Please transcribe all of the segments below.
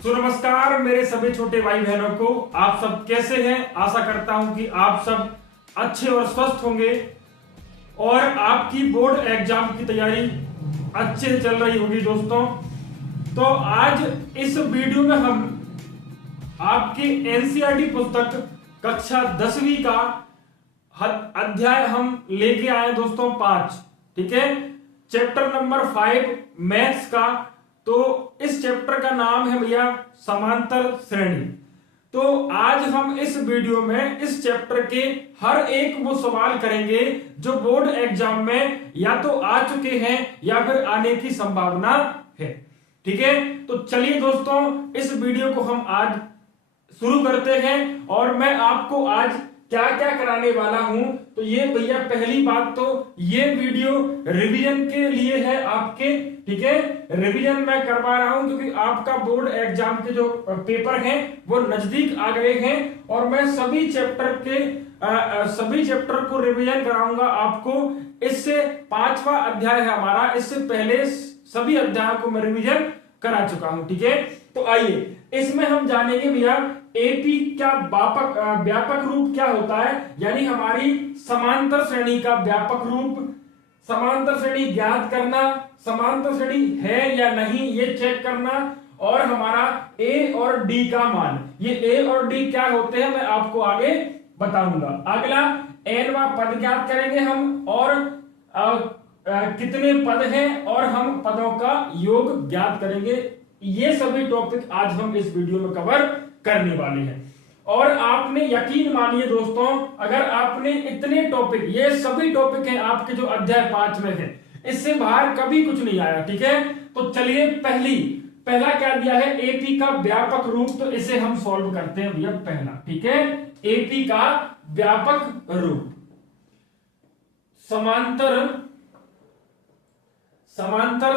तो नमस्कार मेरे सभी छोटे भाई बहनों को, आप सब कैसे हैं। आशा करता हूं कि आप सब अच्छे और स्वस्थ होंगे और आपकी बोर्ड एग्जाम की तैयारी अच्छे से चल रही होगी दोस्तों। तो आज इस वीडियो में हम आपकी एनसीईआरटी पुस्तक कक्षा 10वीं का अध्याय हम लेके आए दोस्तों 5, ठीक है। चैप्टर नंबर 5 मैथ्स का। तो इस चैप्टर का नाम है भैया समांतर श्रेणी। तो आज हम इस वीडियो में इस चैप्टर के हर एक वो सवाल करेंगे जो बोर्ड एग्जाम में या तो आ चुके हैं या फिर आने की संभावना है, ठीक है। तो चलिए दोस्तों इस वीडियो को हम आज शुरू करते हैं और मैं आपको आज क्या क्या कराने वाला हूं। तो ये भैया पहली बात तो ये वीडियो रिवीजन के लिए है आपके, ठीक है। रिवीजन मैं करवा रहा हूं क्योंकि आपका बोर्ड एग्जाम के जो पेपर हैं वो नजदीक आ गए हैं और मैं सभी चैप्टर को रिवीजन कराऊंगा आपको। इससे 5वां अध्याय है हमारा, इससे पहले सभी अध्यायों को मैं रिवीजन करा चुका हूं, ठीक है। तो आइए इसमें हम जानेंगे भैया एपी का व्यापक रूप क्या होता है, यानी हमारी समांतर श्रेणी का व्यापक रूप, समांतर श्रेणी ज्ञात करना, समांतर श्रेणी है या नहीं ये चेक करना, और हमारा ए और डी का मान। ये ए और डी क्या होते हैं मैं आपको आगे बताऊंगा। अगला एनवा पद ज्ञात करेंगे हम, और कितने पद हैं और हम पदों का योग ज्ञात करेंगे। ये सभी टॉपिक आज हम इस वीडियो में कवर करने वाले हैं। और आपने यकीन मानिए दोस्तों, अगर आपने इतने टॉपिक, ये सभी टॉपिक हैं आपके जो अध्याय 5 में है, इससे बाहर कभी कुछ नहीं आया, ठीक है। तो चलिए पहला क्या दिया है, एपी का व्यापक रूप। तो इसे हम सॉल्व करते हैं भैया पहला, ठीक है। एपी का व्यापक रूप, समांतर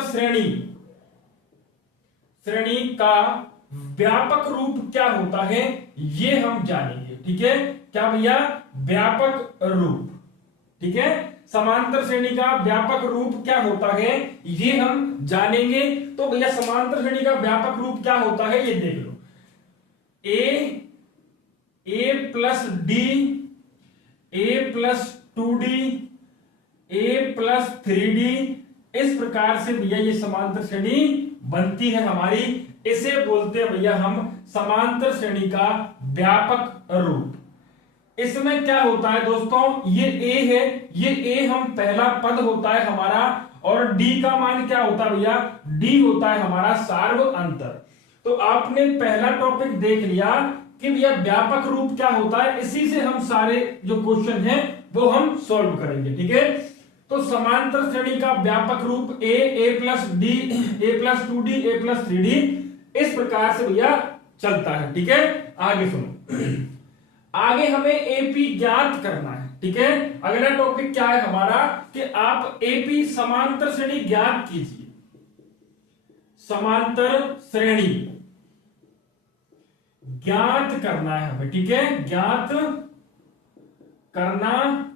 श्रेणी का व्यापक रूप क्या होता है ये हम जानेंगे, ठीक है। क्या भैया, व्यापक रूप, ठीक है। समांतर श्रेणी का व्यापक रूप क्या होता है ये हम जानेंगे। तो भैया समांतर श्रेणी का व्यापक रूप क्या होता है ये देख लो। ए प्लस डी, ए प्लस 2d, ए प्लस 3d, इस प्रकार से भैया ये समांतर श्रेणी बनती है हमारी। इसे बोलते हैं भैया हम समांतर श्रेणी का व्यापक रूप। इसमें क्या होता है दोस्तों, ये ए है, ये ए हम पहला पद होता है हमारा, और डी का मान क्या होता है भैया, डी होता है हमारा सार्व अंतर। तो आपने पहला टॉपिक देख लिया कि भैया व्यापक रूप क्या होता है, इसी से हम सारे जो क्वेश्चन हैं वो हम सॉल्व करेंगे, ठीक है। तो समांतर श्रेणी का व्यापक रूप ए प्लस डी, ए प्लस 2d, ए प्लस 3d, इस प्रकार से भैया चलता है, ठीक है। आगे सुनो, आगे हमें एपी ज्ञात करना है, ठीक है। अगला टॉपिक क्या है हमारा कि आप एपी समांतर श्रेणी ज्ञात कीजिए। समांतर श्रेणी ज्ञात करना है हमें, ठीक है, ज्ञात करना है,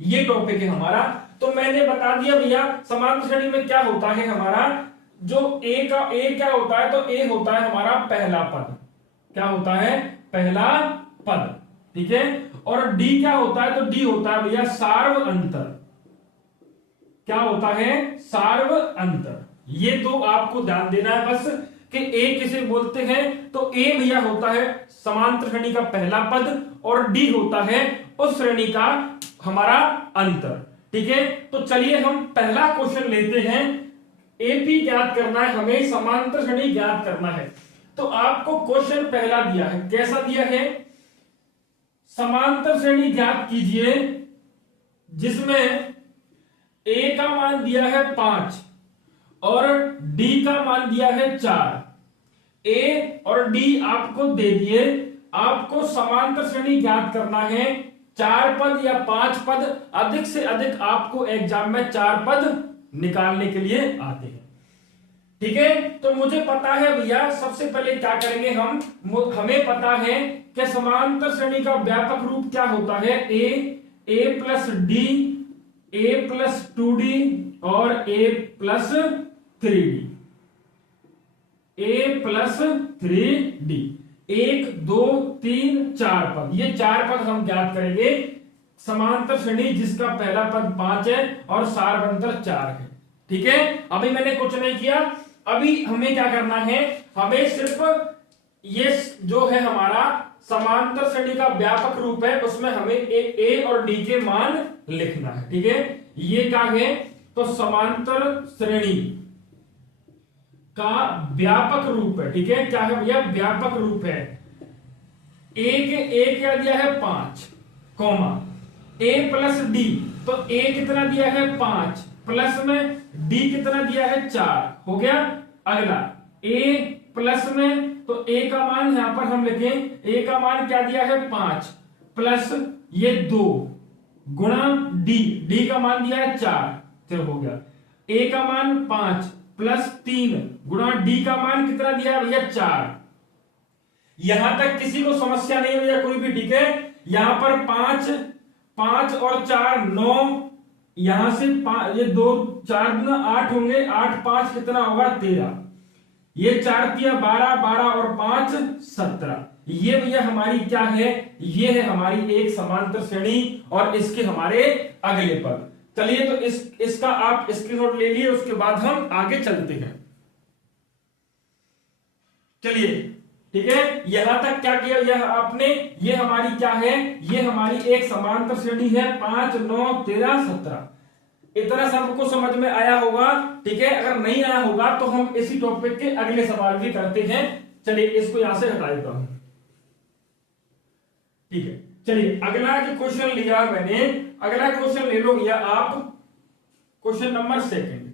ये टॉपिक है हमारा। तो मैंने बता दिया भैया समांतर श्रेणी में क्या होता है हमारा, जो ए क्या होता है, तो ए होता है हमारा पहला पद। क्या होता है, पहला पद, ठीक है। और डी क्या होता है, तो डी होता है भैया सार्व अंतर। क्या होता है, सार्व अंतर। ये तो आपको ध्यान देना है बस कि ए किसे बोलते हैं। तो ए भैया होता है समांतर श्रेणी का पहला पद और डी होता है उस श्रेणी का हमारा अंतर, ठीक है। तो चलिए हम पहला क्वेश्चन लेते हैं। एपी ज्ञात करना है हमें, समांतर श्रेणी ज्ञात करना है। तो आपको क्वेश्चन पहला दिया है, कैसा दिया है, समांतर श्रेणी ज्ञात कीजिए जिसमें ए का मान दिया है 5 और डी का मान दिया है 4। ए और डी आपको दे दिए, आपको समांतर श्रेणी ज्ञात करना है। 4 पद या 5 पद, अधिक से अधिक आपको एग्जाम में 4 पद निकालने के लिए आते हैं, ठीक है। तो मुझे पता है भैया, सबसे पहले क्या करेंगे हम, हमें पता है कि समांतर श्रेणी का व्यापक रूप क्या होता है, A plus D, A plus 2d और ए प्लस 3d। ए प्लस 3d। 1 2 3 4 पद, ये 4 पद हम ज्ञात करेंगे समांतर श्रेणी जिसका पहला पद 5 है और सारवंतर 4 है। ठीक है, अभी मैंने कुछ नहीं किया, अभी हमें क्या करना है, हमें सिर्फ ये जो है हमारा समांतर श्रेणी का व्यापक रूप है, उसमें हमें ए और डी के मान लिखना है। ठीक है, ये क्या है, तो समांतर श्रेणी का व्यापक रूप है। ठीक है, क्या है भैया, व्यापक रूप है। ए क्या दिया है 5, कॉमा ए प्लस डी, तो ए कितना दिया है 5, प्लस में डी कितना दिया है 4, हो गया। अगला ए प्लस में, तो ए का मान यहां पर हम लिखें, ए का मान क्या दिया है 5, प्लस ये 2 गुणा डी, डी का मान दिया है 4, तो हो गया। ए का मान 5 प्लस 3 गुणा डी का मान कितना दिया है भैया 4। यहां तक किसी को समस्या नहीं है भैया कोई भी। ठीक है, यहां पर 5 और 4 9, यहां से ये 2 4 गुना 8 होंगे, 8 5 कितना होगा 13, ये 4 तिया 12, 12 और 5 17। ये भैया हमारी क्या है, ये है हमारी एक समांतर श्रेणी और इसके हमारे अगले पद। चलिए तो इसका आप स्क्रीनशॉट ले लिए, उसके बाद हम आगे चलते हैं। चलिए ठीक है, यहां तक क्या किया यह आपने, ये हमारी क्या है, ये हमारी एक समांतर श्रेणी है 5 9 13 17। इतना सबको समझ में आया होगा। ठीक है, अगर नहीं आया होगा तो हम इसी टॉपिक के अगले सवाल भी करते हैं। चलिए इसको यहां से हटा देता हूं। ठीक है, चलिए अगला जो क्वेश्चन लिया मैंने, अगला क्वेश्चन ले लो भैया आप, क्वेश्चन नंबर 2।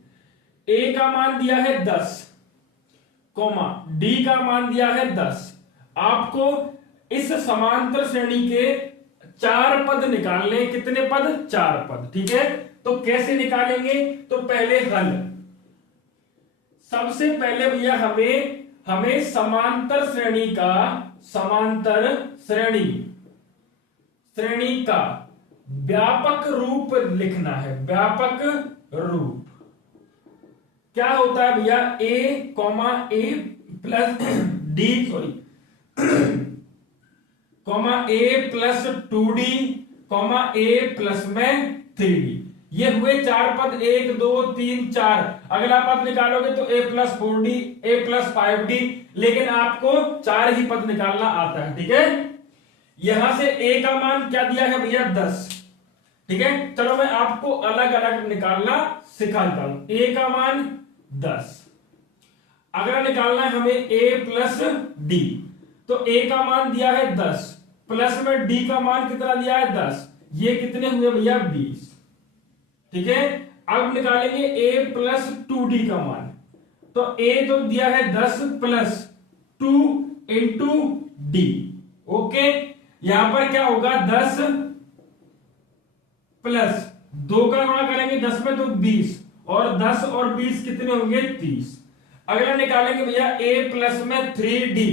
ए का मान दिया है 10, कॉमा डी का मान दिया है 10। आपको इस समांतर श्रेणी के 4 पद निकालने, कितने पद, 4 पद। ठीक है, तो कैसे निकालेंगे, तो पहले हल, सबसे पहले भैया हमें समांतर श्रेणी का, समांतर श्रेणी का व्यापक रूप लिखना है। व्यापक रूप क्या होता है भैया, ए कॉमा ए प्लस डी, कॉमा ए प्लस 2d, कॉमा ए प्लस में 3d। ये हुए 4 पद, 1 2 3 4। अगला पद निकालोगे तो a plus 4d, a plus 5d, लेकिन आपको 4 ही पद निकालना आता है। ठीक है, यहां से a का मान क्या दिया है भैया 10। ठीक है, चलो मैं आपको अलग अलग निकालना सिखाता हूं। a का मान 10, अगला निकालना है हमें a प्लस d, तो a का मान दिया है 10, प्लस में d का मान कितना दिया है 10, ये कितने हुए भैया 20। ठीक है, अब निकालेंगे a प्लस 2d का मान, तो a तो दिया है 10 प्लस 2 इंटू d। ओके, यहां पर क्या होगा 10 प्लस 2 का गुणा करेंगे 10 में तो 20, और 10 और 20 कितने होंगे 30। अगला निकालेंगे भैया a प्लस में 3d,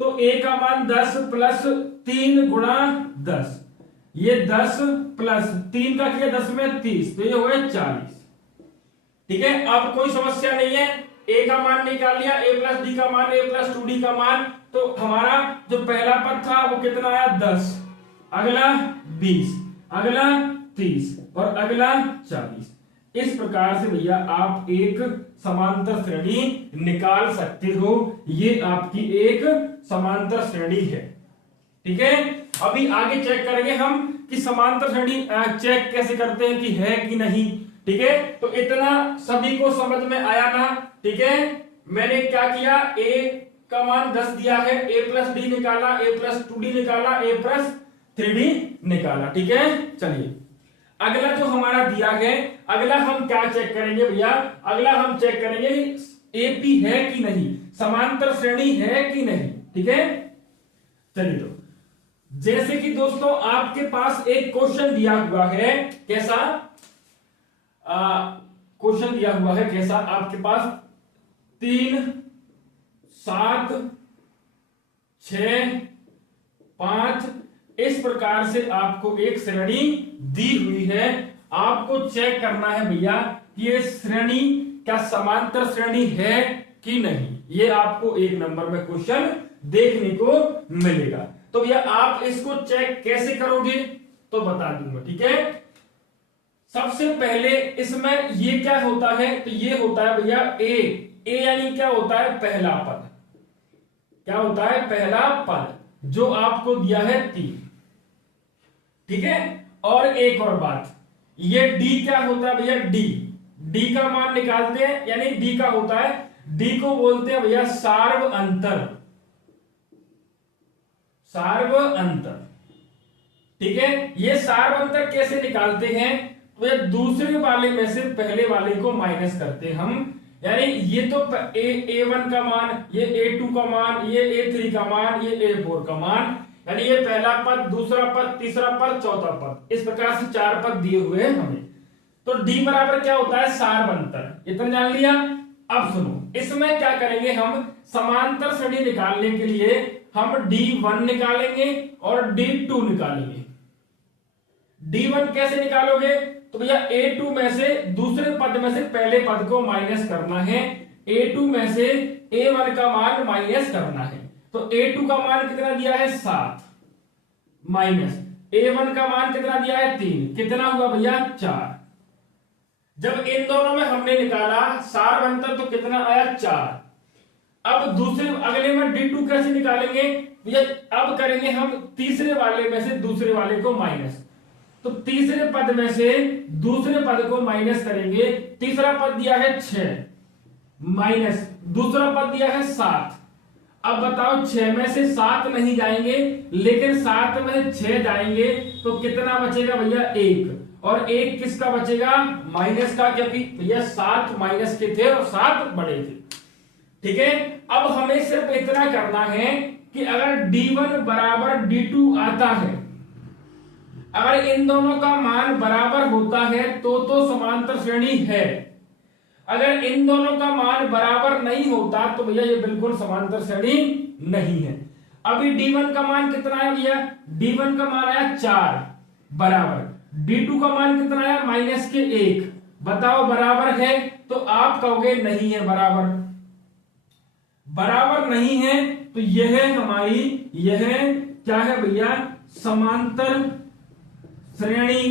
तो a का मान 10 प्लस 3 गुणा 10, ये 10 प्लस 3 का किया 10 में 30, तो ये हो गया 40। ठीक है, अब कोई समस्या नहीं है, a का मान निकाल लिया, a प्लस d का मान, a प्लस 2d का मान, तो हमारा जो पहला पद था वो कितना आया 10, अगला 20, अगला 30 और अगला 40। इस प्रकार से भैया आप एक समांतर श्रेणी निकाल सकते हो। ये आपकी एक समांतर श्रेणी है। ठीक है, अभी आगे चेक करेंगे हम कि समांतर श्रेणी चेक कैसे करते हैं कि है कि नहीं। ठीक है, तो इतना सभी को समझ में आया ना। ठीक है, मैंने क्या किया, a का मान 10 दिया है, a प्लस डी निकाला, a प्लस 2d निकाला, a प्लस 3d निकाला। ठीक है, चलिए अगला जो हमारा दिया है, अगला हम क्या चेक करेंगे भैया, अगला हम चेक करेंगे एपी है कि नहीं, समांतर श्रेणी है कि नहीं। ठीक है, चलिए तो जैसे कि दोस्तों आपके पास एक क्वेश्चन दिया हुआ है, कैसा क्वेश्चन दिया हुआ है, कैसा आपके पास 3 7 6 5 इस प्रकार से आपको एक श्रेणी दी हुई है। आपको चेक करना है भैया कि ये श्रेणी क्या समांतर श्रेणी है कि नहीं। ये आपको एक नंबर में क्वेश्चन देखने को मिलेगा। तो भैया आप इसको चेक कैसे करोगे तो बता दूंगा, ठीक है। सबसे पहले इसमें ये क्या होता है, तो ये होता है भैया ए यानी क्या होता है, पहला पद। क्या होता है, पहला पद, जो आपको दिया है 3, ठीक है। और एक और बात, ये डी क्या होता है भैया, डी का मान निकालते हैं, यानी डी का होता है, डी को बोलते हैं भैया सार्व अंतर, सार्व अंतर, ठीक है। ये सार्व अंतर कैसे निकालते हैं, तो ये दूसरे वाले में से पहले वाले को माइनस करते हैं हम, यानी ये तो A1 का मान, ये A2 का मान, ये A3 का मान, ये A4 का मान, यानी ये पहला पद, दूसरा पद, तीसरा पद, चौथा पद, इस प्रकार से 4 पद दिए हुए हैं हमें। तो D बराबर क्या होता है, सार्व अंतर, इतना जान लिया। अब सुनो, इसमें क्या करेंगे हम, समांतर श्रेणी निकालने के लिए हम D1 निकालेंगे और D2 निकालेंगे। D1 कैसे निकालोगे, तो भैया A2 में से दूसरे पद में से पहले पद को माइनस करना है, A2 में से A1 का मान माइनस करना है। तो A2 का मान कितना दिया है, 7, माइनस A1 का मान कितना दिया है, 3, कितना हुआ भैया, 4। जब इन दोनों में हमने निकाला सार्व अंतर तो कितना आया, 4। अब दूसरे अगले में D2 कैसे निकालेंगे भैया, अब करेंगे हम तीसरे वाले में से दूसरे वाले को माइनस, तो तीसरे पद में से दूसरे पद को माइनस करेंगे। तीसरा पद दिया है 6, माइनस दूसरा पद दिया है 7। अब बताओ 6 में से 7 नहीं जाएंगे, लेकिन 7 में 6 जाएंगे, तो कितना बचेगा भैया, 1, और 1 किसका बचेगा, माइनस का, क्योंकि भैया 7 माइनस के थे और 7 बड़े थे, ठीक है। अब हमें सिर्फ इतना करना है कि अगर D1 बराबर D2 आता है, अगर इन दोनों का मान बराबर होता है तो समांतर श्रेणी है। अगर इन दोनों का मान बराबर नहीं होता तो भैया ये बिल्कुल समांतर श्रेणी नहीं है। अभी D1 का मान कितना आया भैया, D1 का मान आया 4 बराबर, D2 का मान कितना आया, माइनस के 1। बताओ बराबर है, तो आप कहोगे नहीं है बराबर, बराबर नहीं है, तो यह हमारी, यह क्या है भैया, समांतर श्रेणी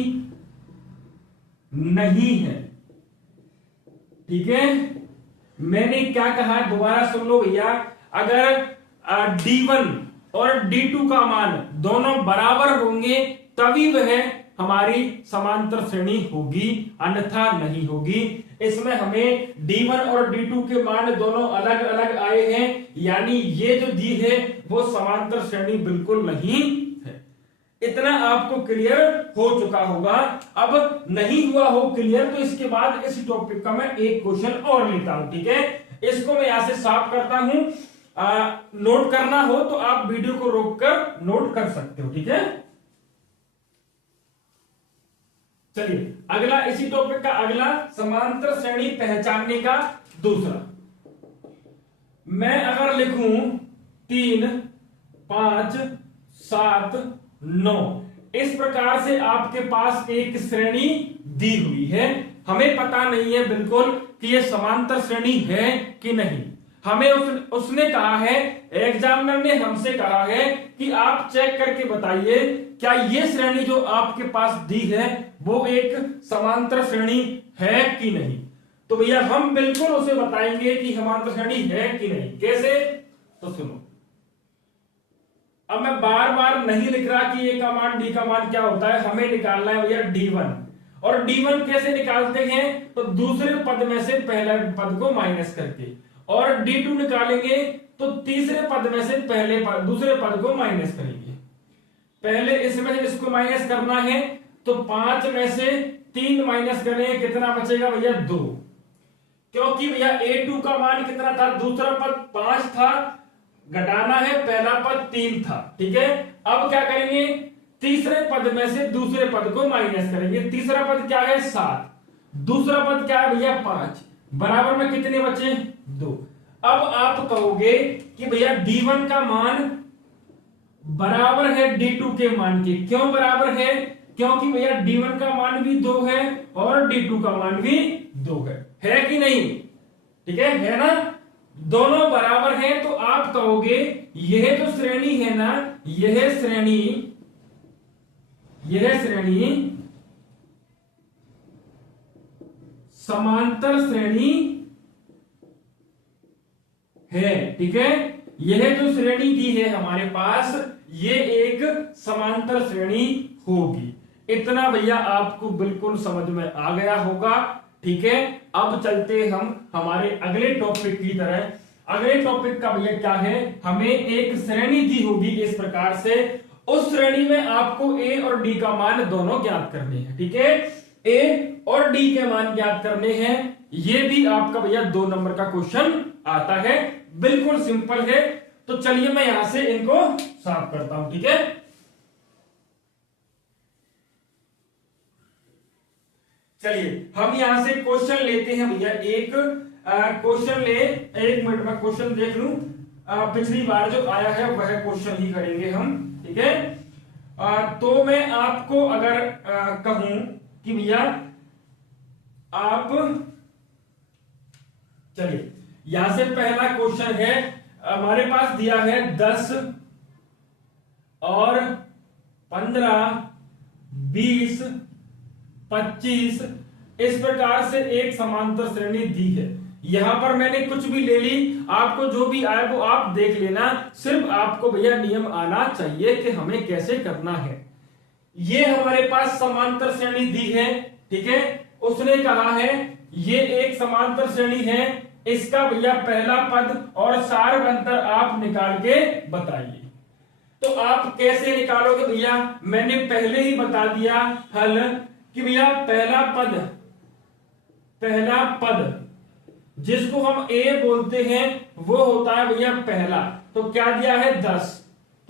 नहीं है, ठीक है। मैंने क्या कहा, दोबारा सुन लो भैया, अगर D1 और D2 का मान दोनों बराबर होंगे तभी वह हमारी समांतर श्रेणी होगी, अन्यथा नहीं होगी। इसमें हमें D1 और D2 के मान दोनों अलग अलग आए हैं, यानी ये जो दी है वो समांतर श्रेणी बिल्कुल नहीं है। इतना आपको क्लियर हो चुका होगा। अब नहीं हुआ हो क्लियर तो इसके बाद इस टॉपिक का मैं एक क्वेश्चन और लेता हूं, ठीक है। इसको मैं यहां से साफ करता हूं, नोट करना हो तो आप वीडियो को रोककर नोट कर सकते हो, ठीक है। चलिए अगला, इसी टॉपिक का अगला, समांतर श्रेणी पहचानने का दूसरा। मैं अगर लिखूं 3, 5, 7, 9, इस प्रकार से आपके पास एक श्रेणी दी हुई है। हमें पता नहीं है बिल्कुल कि यह समांतर श्रेणी है कि नहीं। हमें उसने कहा है, एग्जामिनर ने हमसे कहा है कि आप चेक करके बताइए क्या ये श्रेणी जो आपके पास दी है वो एक समांतर श्रेणी है कि नहीं। तो भैया हम बिल्कुल उसे बताएंगे कि समांतर श्रेणी है कि नहीं। कैसे, तो सुनो, अब मैं बार बार नहीं लिख रहा कि ए का मान डी का मान क्या होता है, हमें निकालना है भैया D1। और D1 कैसे निकालते हैं, तो दूसरे पद में से पहले पद को माइनस करके, और D2 निकालेंगे तो तीसरे पद में से पहले पद, दूसरे पद को माइनस करेंगे। पहले इसमें इसको माइनस करना है, तो 5 में से 3 माइनस करेंगे, कितना बचेगा भैया, 2। क्योंकि भैया A2 का मान कितना था, दूसरा पद 5 था, घटाना है, पहला पद 3 था, ठीक है। अब क्या करेंगे, तीसरे पद में से दूसरे पद को माइनस करेंगे। तीसरा पद क्या है, 7, दूसरा पद क्या है भैया, 5, बराबर में कितने बचे, 2। अब आप कहोगे कि भैया D1 का मान बराबर है D2 के मान के। क्यों बराबर है, क्योंकि भैया D1 का मान भी 2 है और D2 का मान भी 2 है कि नहीं, ठीक है ना। दोनों बराबर हैं तो आप कहोगे यह जो श्रेणी है ना, यह श्रेणी समांतर श्रेणी है। ठीक है, यह जो श्रेणी दी है हमारे पास, ये एक समांतर श्रेणी होगी। इतना भैया आपको बिल्कुल समझ में आ गया होगा। ठीक है, अब चलते हम हमारे अगले टॉपिक की तरह। अगले टॉपिक का भैया क्या है, हमें एक श्रेणी दी होगी इस प्रकार से, उस श्रेणी में आपको ए और डी का मान दोनों ज्ञात करने हैं। ठीक है, ए और डी के मान ज्ञात करने हैं। ये भी आपका भैया 2 नंबर का क्वेश्चन आता है, बिल्कुल सिंपल है। तो चलिए मैं यहां से इनको साफ करता हूं। ठीक है, चलिए हम यहां से क्वेश्चन लेते हैं भैया। एक क्वेश्चन ले, 1 मिनट में क्वेश्चन देख लूं। पिछली बार जो आया है वह क्वेश्चन ही करेंगे हम। ठीक है, तो मैं आपको अगर कहूं कि भैया आप, चलिए यहां से पहला क्वेश्चन है हमारे पास दिया है 10 और 15, 20, 25, इस प्रकार से एक समांतर श्रेणी दी है। यहां पर मैंने कुछ भी ले ली, आपको जो भी आए वो आप देख लेना। सिर्फ आपको भैया नियम आना चाहिए कि हमें कैसे करना है। ये हमारे पास समांतर श्रेणी दी है। ठीक है, उसने कहा है ये एक समांतर श्रेणी है, इसका भैया पहला पद और सार अंतर आप निकाल के बताइए। तो आप कैसे निकालोगे भैया, मैंने पहले ही बता दिया हल कि भैया पहला पद जिसको हम ए बोलते हैं वो होता है भैया पहला। तो क्या दिया है 10,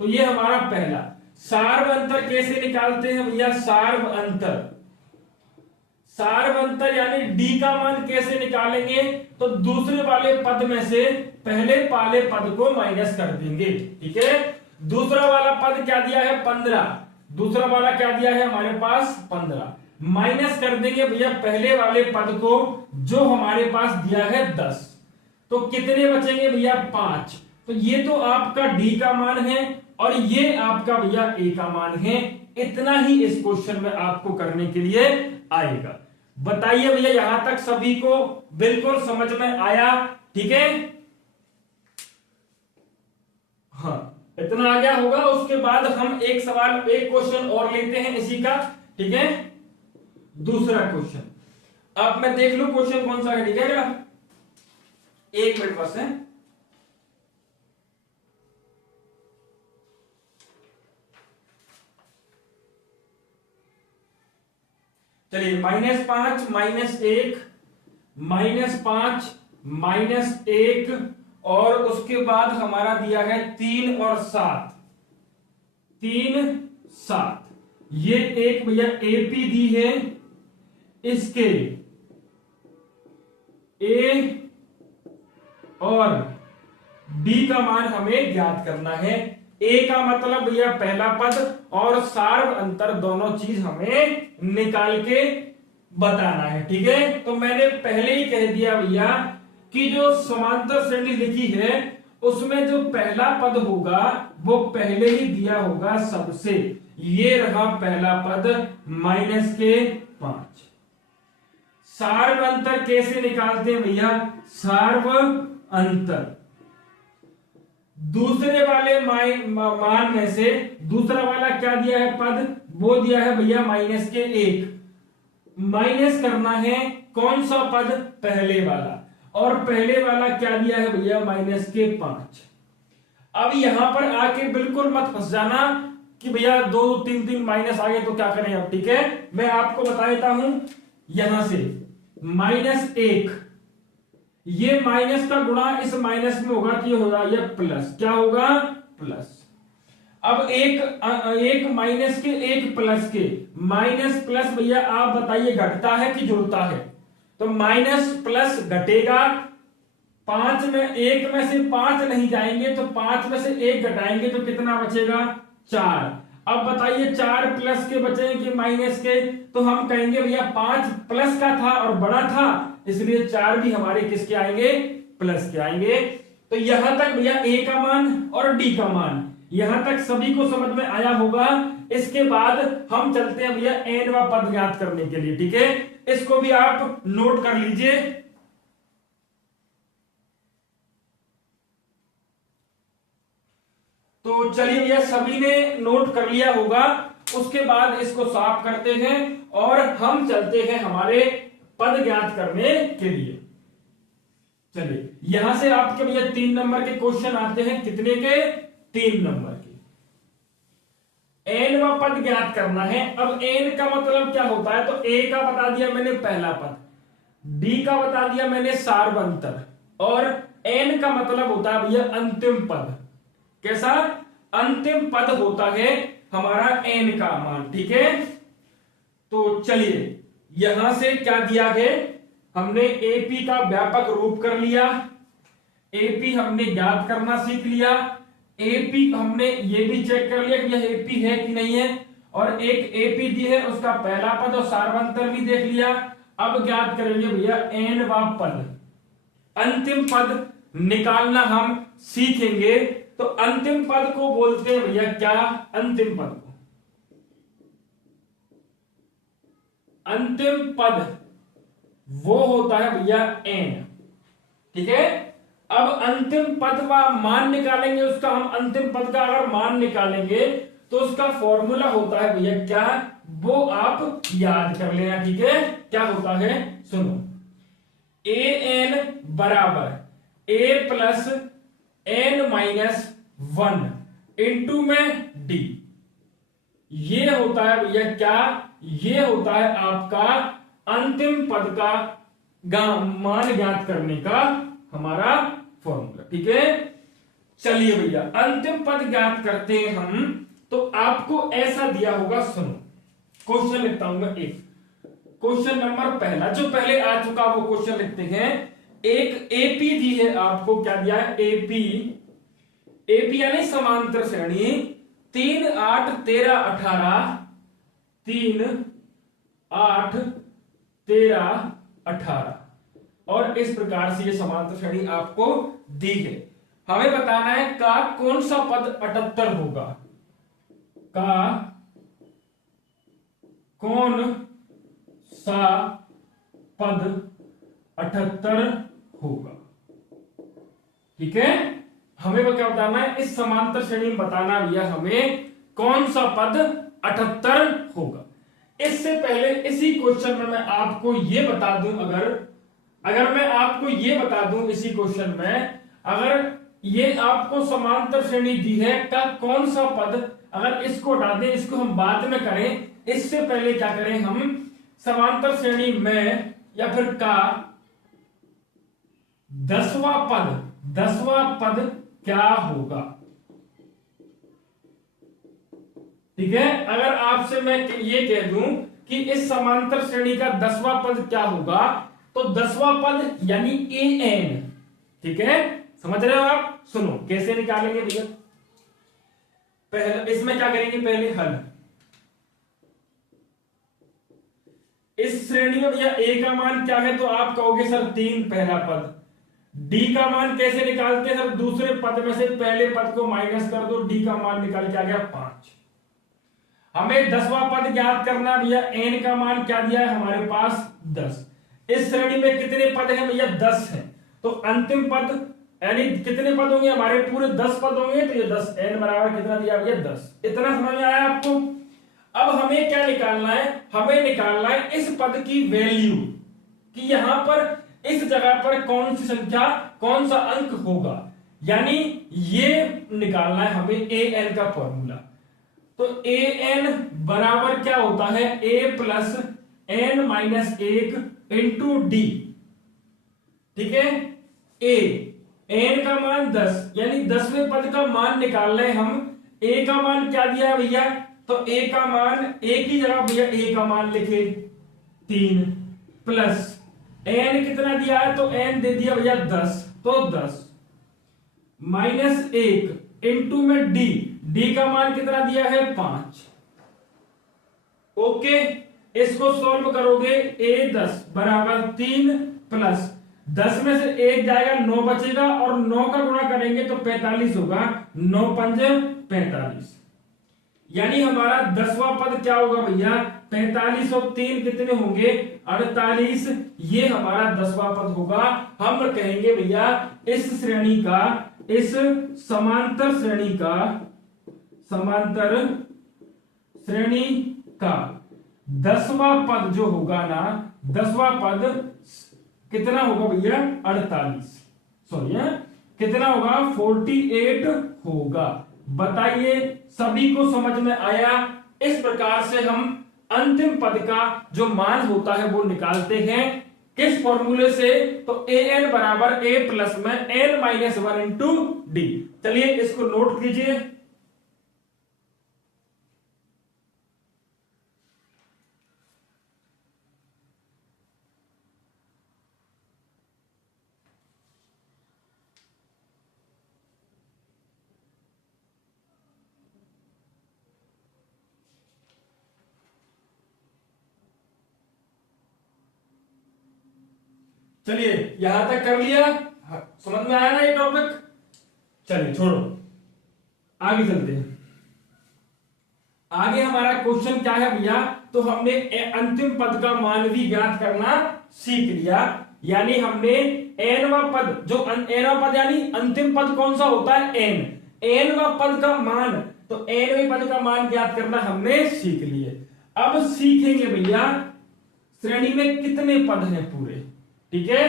तो ये हमारा पहला। सार्व अंतर कैसे निकालते हैं भैया, सार्व अंतर यानी डी का मान कैसे निकालेंगे, तो दूसरे वाले पद में से पहले वाले पद को माइनस कर देंगे। ठीक है, दूसरा वाला पद क्या दिया है 15, दूसरा वाला क्या दिया है हमारे पास 15, माइनस कर देंगे भैया पहले वाले पद को जो हमारे पास दिया है 10। तो कितने बचेंगे भैया 5। तो ये तो आपका डी का मान है और ये आपका भैया ए का मान है। इतना ही इस क्वेश्चन में आपको करने के लिए आएगा। बताइए भैया यहां तक सभी को बिल्कुल समझ में आया। ठीक है, हाँ इतना आ गया होगा। उसके बाद हम एक सवाल, एक क्वेश्चन और लेते हैं इसी का। ठीक है, दूसरा क्वेश्चन। अब मैं देख लूं क्वेश्चन कौन सा है। ठीक है क्या, 1 मिनट बस है। चलिए -5, -1, -5, -1 और उसके बाद हमारा दिया है 3 और 7, 3, 7। ये एक भैया एपी दी है, इसके ए और डी का मान हमें ज्ञात करना है। ए का मतलब भैया पहला पद और सार्व अंतर दोनों चीज हमें निकाल के बताना है। ठीक है, तो मैंने पहले ही कह दिया भैया कि जो समांतर श्रेणी लिखी है उसमें जो पहला पद होगा वो पहले ही दिया होगा सबसे। ये रहा पहला पद -5। सार्व अंतर कैसे निकालते हैं भैया, सार्व अंतर दूसरे वाले मान में से दूसरा वाला क्या दिया है पद, वो दिया है भैया -1। माइनस करना है कौन सा पद, पहले वाला, और पहले वाला क्या दिया है भैया -5। अब यहां पर आके बिल्कुल मत फंस जाना कि भैया 2 3 3 माइनस आ गए तो क्या करें अब। ठीक है, मैं आपको बता देता हूं। यहां से -1, ये माइनस का गुणा इस माइनस में होगा तो ये होगा ये प्लस, क्या होगा प्लस। अब एक माइनस के एक प्लस के, माइनस प्लस भैया आप बताइए घटता है कि जुड़ता है, तो माइनस प्लस घटेगा। 5 में 1 में से 5 नहीं जाएंगे तो 5 में से 1 घटाएंगे तो कितना बचेगा 4। अब बताइए 4 प्लस के बचेंगे कि माइनस के, तो हम कहेंगे भैया 5 प्लस का था और बड़ा था, इसलिए 4 भी हमारे किसके आएंगे, प्लस के आएंगे। तो यहां तक भैया ए का मान और डी का मान, यहां तक सभी को समझ में आया होगा। इसके बाद हम चलते हैं भैया एनवा पद ज्ञात करने के लिए, ठीक है। इसको भी आप नोट कर लीजिए। तो चलिए भैया सभी ने नोट कर लिया होगा। उसके बाद इसको साफ करते हैं और हम चलते हैं हमारे पद ज्ञात करने के लिए। चलिए यहां से आपके भैया 3 नंबर के क्वेश्चन आते हैं। कितने के? 3 नंबर के। एन व पद ज्ञात करना है। अब एन का मतलब क्या होता है? तो ए का बता दिया मैंने पहला पद, डी का बता दिया मैंने सार्वंतर, और एन का मतलब होता है भैया अंतिम पद। कैसा? अंतिम पद होता है हमारा एन का मान, ठीक है। तो चलिए यहां से क्या दिया है, हमने एपी का व्यापक रूप कर लिया, एपी हमने ज्ञात करना सीख लिया, एपी हमने ये भी चेक कर लिया कि यह एपी है कि नहीं है, और एक एपी दी है उसका पहला पद और सार्वंतर भी देख लिया। अब ज्ञात करेंगे भैया एन व पद, अंतिम पद निकालना हम सीखेंगे। तो अंतिम पद को बोलते हैं भैया क्या? अंतिम पद को अंतिम पद वो होता है भैया एन, ठीक है। अब अंतिम पद का मान निकालेंगे, उसका हम अंतिम पद का अगर मान निकालेंगे तो उसका फॉर्मूला होता है भैया क्या? वो आप याद कर लेना, ठीक है। क्या होता है सुनो, ए एन बराबर ए प्लस एन माइनस 1 इंटू में डी। ये होता है भैया क्या? ये होता है आपका अंतिम पद का मान ज्ञात करने का हमारा फॉर्मूला, ठीक है। चलिए भैया अंतिम पद ज्ञात करते हैं हम। तो आपको ऐसा दिया होगा, सुनो क्वेश्चन लिखता हूं मैं एक। क्वेश्चन नंबर पहला जो पहले आ चुका वो क्वेश्चन लिखते हैं। एक एपी दी है आपको, क्या दिया है? एपी, एपी यानी समांतर श्रेणी 3 8 13 18, 3 8 13 18, और इस प्रकार से ये समांतर श्रेणी आपको दी है। हमें बताना है का कौन सा पद 78 होगा, का कौन सा पद 78 होगा, ठीक है। हमें क्या बताना है? इस समांतर श्रेणी में बताना भैया हमें कौन सा पद 78 होगा। इससे पहले इसी क्वेश्चन में मैं आपको ये बता दूं, अगर मैं आपको ये बता दूं इसी क्वेश्चन में, अगर ये आपको समांतर श्रेणी दी है का कौन सा पद, अगर इसको हटा दें, इसको हम बाद में करें, इससे पहले क्या करें हम समांतर श्रेणी में या फिर का 10वां पद क्या होगा, ठीक है। अगर आपसे मैं ये कह दूं कि इस समांतर श्रेणी का 10वां पद क्या होगा, तो 10वां पद यानी ए एन, ठीक है। समझ रहे हो आप? सुनो कैसे निकालेंगे भैया। पहले इसमें क्या करेंगे, पहले हल। इस श्रेणी में भैया ए का मान क्या है, तो आप कहोगे सर 3 पहला पद। डी का मान कैसे निकालते हैं सर? दूसरे पद में से पहले पद को माइनस कर दो, डी का मान निकल के आ गया 5। हमें 10वां पद ज्ञात करना भैया, एन का मान क्या दिया है हमारे पास 10। इस श्रेणी में कितने पद हैं भैया? 10 हैं। तो अंतिम पद यानी कितने पद होंगे हमारे? पूरे 10 पद होंगे। तो ये 10, एन बराबर कितना दिया भैया? 10। इतना समझ में आया आपको? अब हमें क्या निकालना है? हमें निकालना है इस पद की वैल्यू, कि यहां पर इस जगह पर कौन सी संख्या, कौन सा अंक होगा, यानी ये निकालना है हमें ए एन का फॉर्मूला। तो ए एन बराबर क्या होता है? A plus N minus 1 into D, ठीक है। ए एन का मान 10, यानी 10वें पद का मान निकाल रहे हम। ए का मान क्या दिया है भैया? तो ए का मान, ए की जगह भैया ए का मान लिखे 3, प्लस एन कितना दिया है? तो एन दे दिया भैया 10, तो 10 माइनस 1 इंटू में डी, डी का मान कितना दिया है? 5। ओके, इसको सॉल्व करोगे, ए 10 बराबर 3 प्लस 10 में से 1 जाएगा, 9 बचेगा, और 9 का गुणा करेंगे तो 45 होगा, 9 पंज 45। यानी हमारा 10वां पद क्या होगा भैया, 45 और 3 कितने होंगे, 48। ये हमारा 10वां पद होगा। हम कहेंगे भैया इस श्रेणी का, इस समांतर श्रेणी का 10वां पद जो होगा ना, 10वां पद कितना होगा भैया, 48, सॉरी कितना होगा, 48 होगा। बताइए सभी को समझ में आया? इस प्रकार से हम अंतिम पद का जो मान होता है वो निकालते हैं। किस फॉर्मूले से, तो ए एन बराबर ए प्लस में एन माइनस 1 इंटू डी। चलिए इसको नोट कीजिए। चलिए यहां तक कर लिया, समझ में आया ना ये टॉपिक? चलिए छोड़ो, आगे चलते हैं। आगे हमारा क्वेश्चन क्या है भैया, तो हमने अंतिम पद का मान भी ज्ञात करना सीख लिया। यानी हमने एनवा पद, जो एनवा पद यानी अंतिम पद कौन सा होता है, एनवा पद का मान, तो एनवे पद का मान ज्ञात करना हमने सीख लिए। अब सीखेंगे भैया श्रेणी में कितने पद हैं पूरे, ठीक है?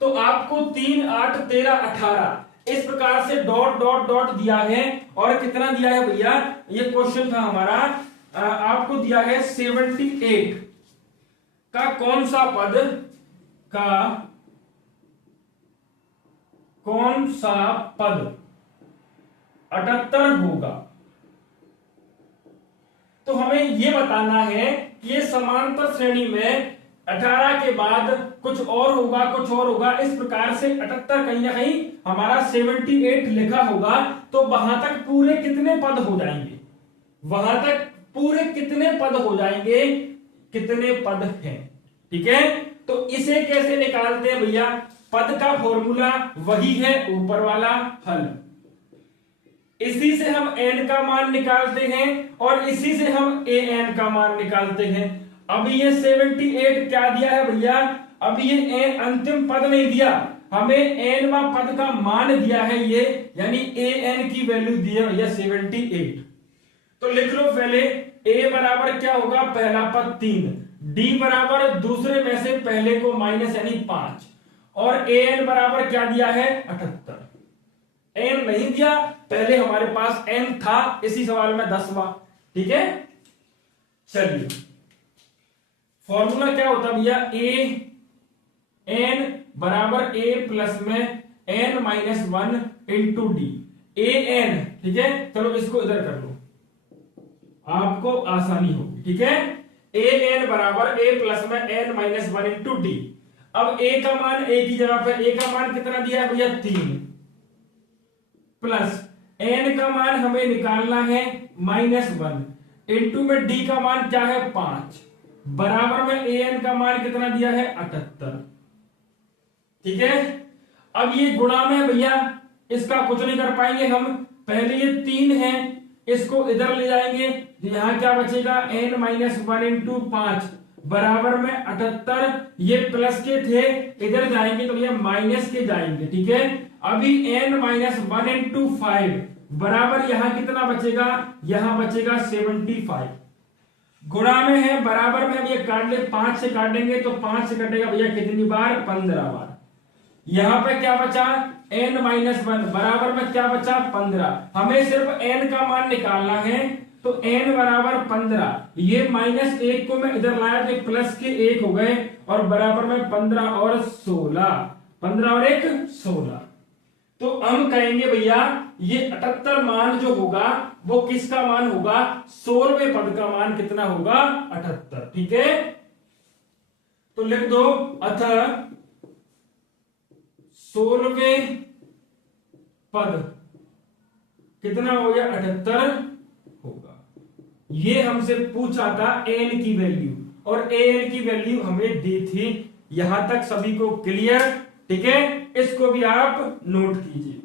तो आपको 3, 8, 13, 18 इस प्रकार से डॉट डॉट डॉट दिया है। और कितना दिया है भैया, ये क्वेश्चन था हमारा, आपको दिया है 78 का कौन सा पद, का कौन सा पद 78 होगा। तो हमें यह बताना है कि ये समांतर श्रेणी में 18 के बाद कुछ और होगा, कुछ और होगा, इस प्रकार से 78 कहीं ना कहीं हमारा 78 लिखा होगा। तो वहां तक पूरे कितने पद हो जाएंगे, वहां तक पूरे कितने पद हो जाएंगे, कितने पद हैं, ठीक है? तो इसे कैसे निकालते हैं भैया, पद का फॉर्मूला वही है ऊपर वाला हल, इसी से हम n का मान निकालते हैं और इसी से हम a n का मान निकालते हैं। अब ये 78 क्या दिया है भैया, अब ये अंतिम पद नहीं दिया, हमें nवा पद का मान दिया है ये, यानी an की वैल्यू दी है भैया 78। तो लिख लो पहले, a बराबर क्या होगा, पहला पद 3, d बराबर दूसरे में से पहले को माइनस यानी 5, और an बराबर क्या दिया है 78। n नहीं दिया, पहले हमारे पास n था इसी सवाल में 10वां, ठीक है? चलिए फॉर्मूला क्या होता है भैया, a n बराबर a प्लस में n minus 1 into D, a n, ठीक है? चलो इसको इधर कर लो, आपको आसानी होगी, ठीक है? a n बराबर a प्लस में n माइनस 1 इंटू डी। अब a का मान a की जगह पर a का मान कितना दिया है भैया 3, प्लस n का मान हमें निकालना है -1, इंटू में d का मान क्या है 5, बराबर में an का मान कितना दिया है 78, ठीक है? अब ये गुणा में भैया इसका कुछ नहीं कर पाएंगे हम, पहले ये 3 है, इसको इधर ले जाएंगे, यहां क्या बचेगा n माइनस 1 इंटू 5 बराबर में 78, ये प्लस के थे, इधर जाएंगे तो भैया माइनस के जाएंगे, ठीक है? अभी n माइनस 1 इंटू 5 बराबर यहां कितना बचेगा, यहां बचेगा 75, गुणा में है, बराबर में अब ये काट ले, 5 से काटेंगे तो 5 से कटेगा भैया कितनी बार, 15 बार। यहां पे क्या बचा n माइनस 1 बराबर में क्या बचा 15, हमें सिर्फ n का मान निकालना है, तो n बराबर 15, ये -1 को मैं इधर लाया तो प्लस के 1 हो गए, और बराबर में 15 और 16, 15 और 1 16। तो हम कहेंगे भैया ये 78 मान जो होगा वो किसका मान होगा, 16वें पद का मान कितना होगा 78, ठीक है? तो लिख दो, अतः 16वें पद कितना हो गया 78 होगा। ये हमसे पूछा था n की वैल्यू, और an की वैल्यू हमें दी थी। यहां तक सभी को क्लियर? ठीक है, इसको भी आप नोट कीजिए।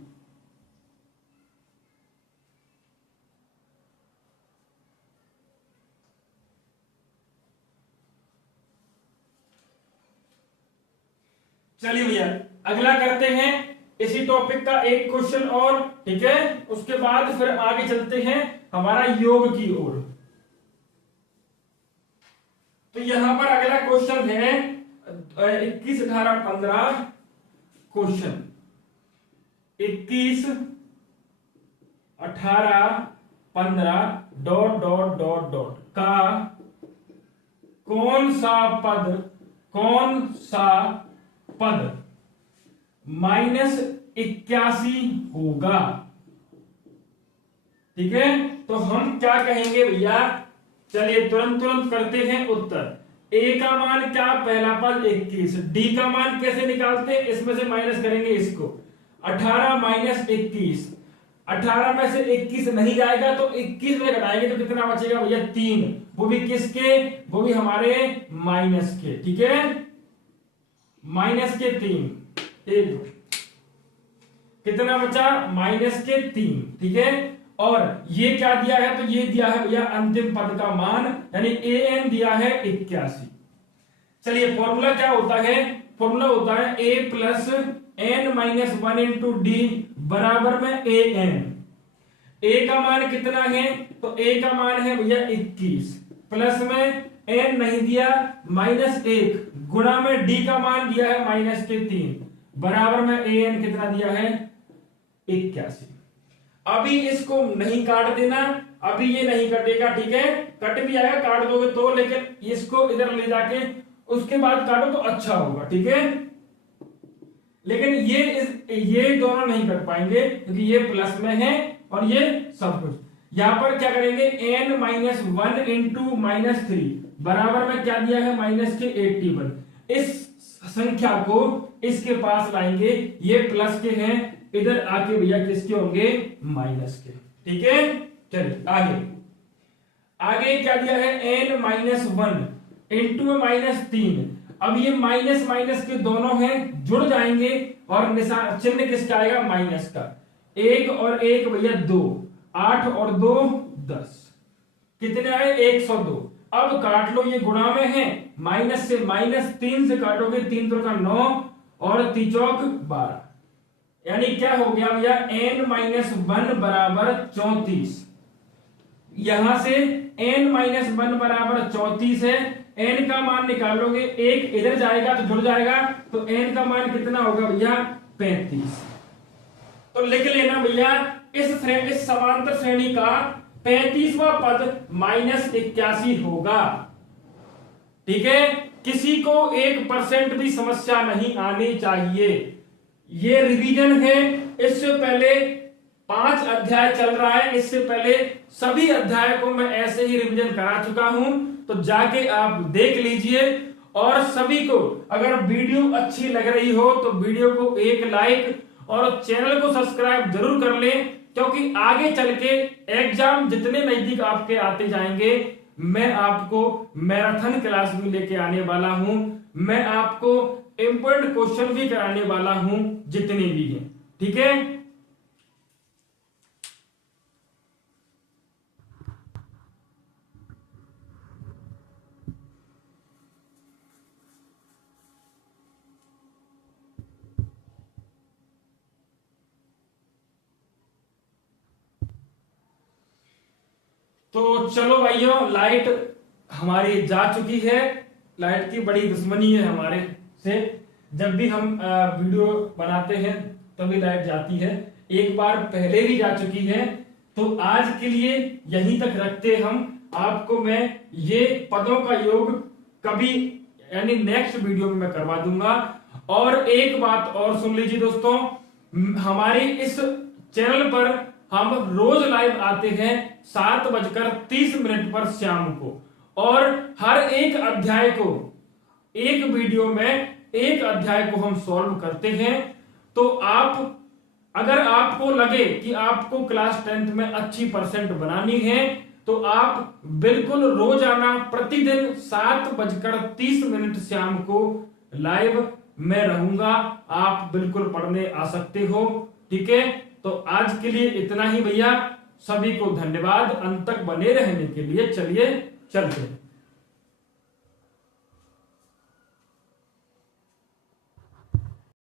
चलिए भैया अगला करते हैं इसी टॉपिक का एक क्वेश्चन और, ठीक है, उसके बाद फिर आगे चलते हैं हमारा योग की ओर। तो यहां पर अगला क्वेश्चन है 21, 18, 15 question 21, 18, 15 dot dot dot dot का कौन सा पद -81 होगा। ठीक है, तो हम क्या कहेंगे भैया, चलिए तुरंत करते हैं उत्तर। ए का मान क्या, पहला पद 21, डी का मान कैसे निकालते हैं, इसमें से माइनस करेंगे इसको, 18 माइनस 21, 18 में से 21 नहीं जाएगा तो 21 में घटाएंगे तो कितना बचेगा भैया 3, वो भी किसके, वो भी हमारे माइनस के। ठीक है, माइनस के 3, एक कितना बचा, माइनस के 3। ठीक है, और ये क्या दिया है, तो ये दिया है भैया अंतिम पद का मान, यानी an दिया है 81। चलिए फॉर्मूला क्या होता है, फॉर्मूला होता है a plus n minus 1 into D बराबर में an। a का मान कितना है, तो a का मान है भैया 21, प्लस में n नहीं दिया -1, गुणा में d का मान दिया है माइनस के 3, बराबर में an कितना दिया है 81। अभी इसको नहीं काट देना, अभी ये नहीं कटेगा, ठीक है, कट भी आएगा काट दोगे तो, लेकिन इसको इधर ले जाके उसके बाद काटो तो अच्छा होगा। ठीक है, लेकिन ये दोनों नहीं कर पाएंगे क्योंकि ये प्लस में है और ये सब कुछ। यहां पर क्या करेंगे, n माइनस 1 इंटू -3 बराबर में क्या दिया है माइनस के 81। इस संख्या को इसके पास लाएंगे, ये प्लस के हैं, इधर आके भैया किसके होंगे, माइनस के। ठीक है, चलिए आगे क्या दिया है, n माइनस 1 इंटू -3। अब ये माइनस माइनस के दोनों हैं, जुड़ जाएंगे और निशान चिन्ह किसका आएगा, माइनस का। 1 और 1 भैया 2, 8 और 2 10, कितने आए 102। अब काट लो, ये गुणा में है, माइनस से -3 से काटोगे 3 तो का 9 और 3 चौक 12, यानी क्या हो गया भैया n माइनस 1 बराबर 34। यहां से n माइनस 1 बराबर 34 है, n का मान निकालोगे, एक इधर जाएगा तो जुड़ जाएगा, तो n का मान कितना होगा भैया 35। तो लिख लेना भैया इस समांतर श्रेणी का 35वां पद -81 होगा। ठीक है, किसी को 1% भी समस्या नहीं आनी चाहिए। ये रिवीजन है, इससे पहले 5 अध्याय चल रहा है, इससे पहले सभी अध्याय को मैं ऐसे ही रिवीजन करा चुका हूं, तो जाके आप देख लीजिए। और सभी को अगर वीडियो अच्छी लग रही हो तो वीडियो को एक लाइक और चैनल को सब्सक्राइब जरूर कर लें, क्योंकि आगे चल के एग्जाम जितने नजदीक आपके आते जाएंगे, मैं आपको मैराथन क्लास भी लेके आने वाला हूं, मैं आपको इंपॉर्टेंट क्वेश्चन भी कराने वाला हूं जितने भी हैं। ठीक है, तो चलो भाइयों, लाइट हमारी जा चुकी है। लाइट की बड़ी दुश्मनी है हमारे से, जब भी हम वीडियो बनाते हैं तभी लाइट जाती है, एक बार पहले भी जा चुकी है। तो आज के लिए यहीं तक रखते हम। आपको मैं ये पदों का योग कभी यानी नेक्स्ट वीडियो में मैं करवा दूंगा। और एक बात और सुन लीजिए दोस्तों, हमारी इस चैनल पर हम रोज लाइव आते हैं 7:30 पर शाम को, और हर एक अध्याय को एक वीडियो में एक अध्याय को हम सॉल्व करते हैं। तो आप अगर आपको लगे कि आपको क्लास 10th में अच्छी परसेंट बनानी है, तो आप बिल्कुल रोजाना प्रतिदिन 7:30 शाम को लाइव मैं रहूंगा, आप बिल्कुल पढ़ने आ सकते हो। ठीक है, तो आज के लिए इतना ही भैया। सभी को धन्यवाद अंत तक बने रहने के लिए। चलिए चलते हैं।